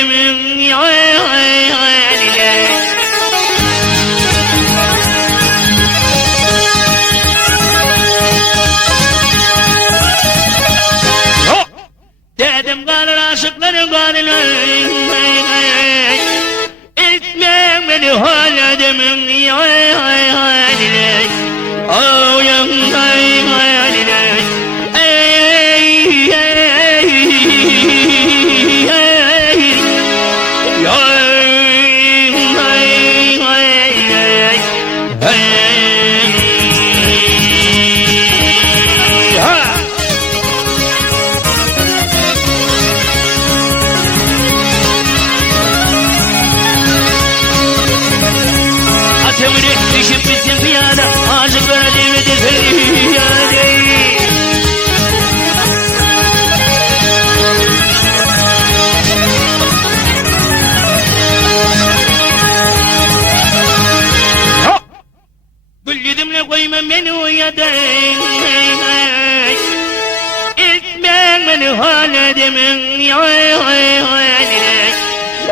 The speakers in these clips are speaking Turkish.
dademin yanyna. Dedim kalır aşıkların kanalymyz. İtmeyin beni hala demin yanyna. Oh yanyna. Düşüp bitsin piyada, aşıklara devredir feryade. Gül yüzümle koymam beni uyadın. İtmen beni hala demin yanyna.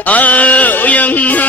Ah yanyna.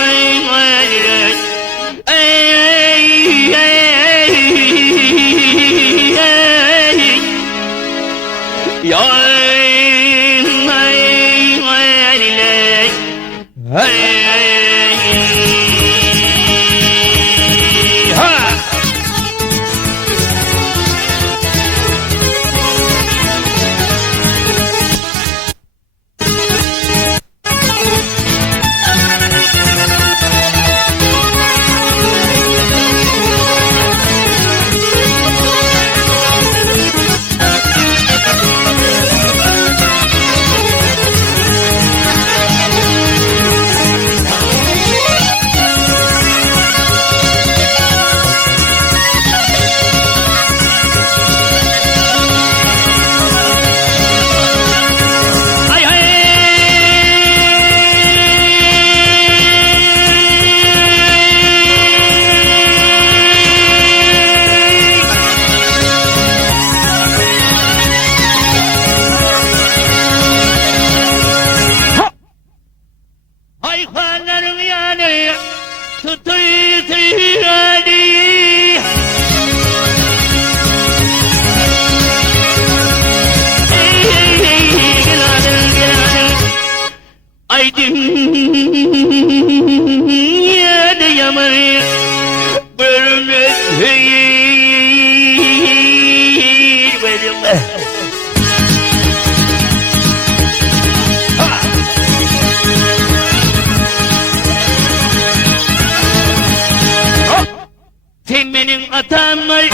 Sen benim atam var,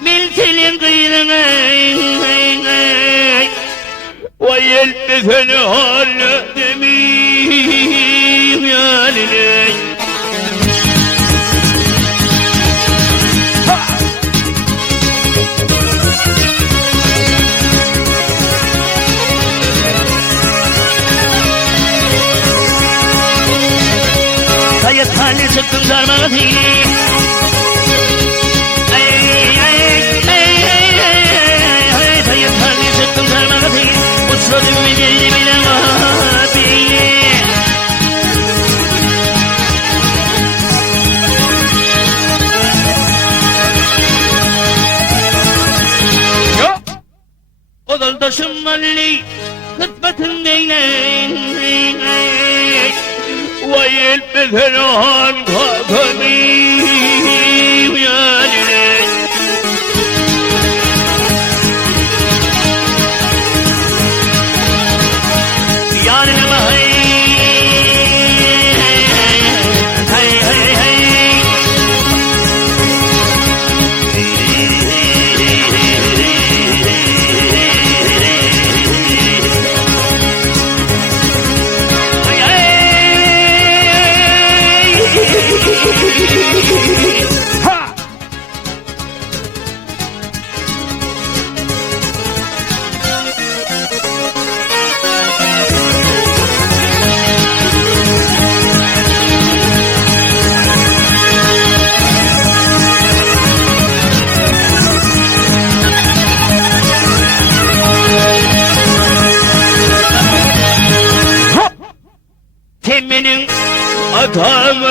milselin kıyırına. Vay elbette seni hala demeyim yanına. Sayıt hali sıktım sarmağı değil. Sayıt hali sıktım sarmağı değil. Uçladım ve geldi bilen abiye. Odaldaşım valli kısmetim değilen. Vay elbette han kakamim yanine. Yanine mi hay? Hay hay hay. Tamam